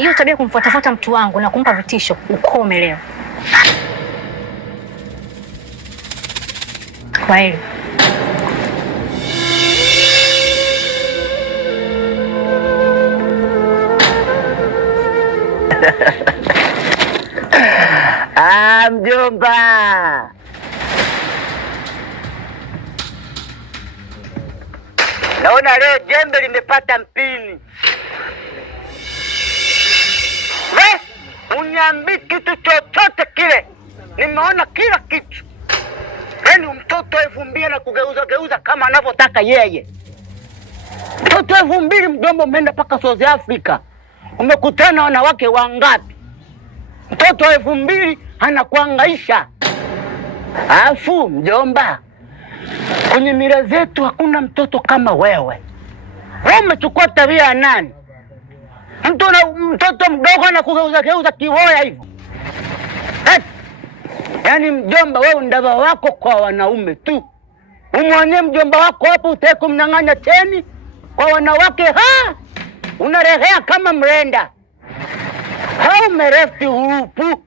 Hiyo tabia kumfuatafuata mtu wangu na kumpa vitisho ukome leo. Kwa hiyo mjomba. Naona leo jembe limepata mpini. Uniambi kitu chochote kile. Nimeona kila kitu. Yaani mtoto 2000 na kugeuza kama anavyotaka yeye. Mtoto 2000 mjomba, umeenda paka South Africa. Umekutana wanawake wangapi? Mtoto 2000 anakuangaisha. Afu mjomba, kwenye mila zetu hakuna mtoto kama wewe. Wewe umechukua tabia ya nani? Mtoto mdogo anakugeuza kihoya hivyo. Yaani mjomba, wewe ndava wako kwa wanaume tu. Umwone mjomba wako hapo utake kumnyang'anya cheni kwa wanawake, unarehea kama mrenda. Umerefti hurupu.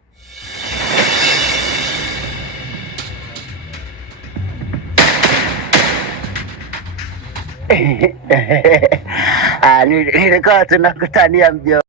Nilikuwa tunakutania mjomba.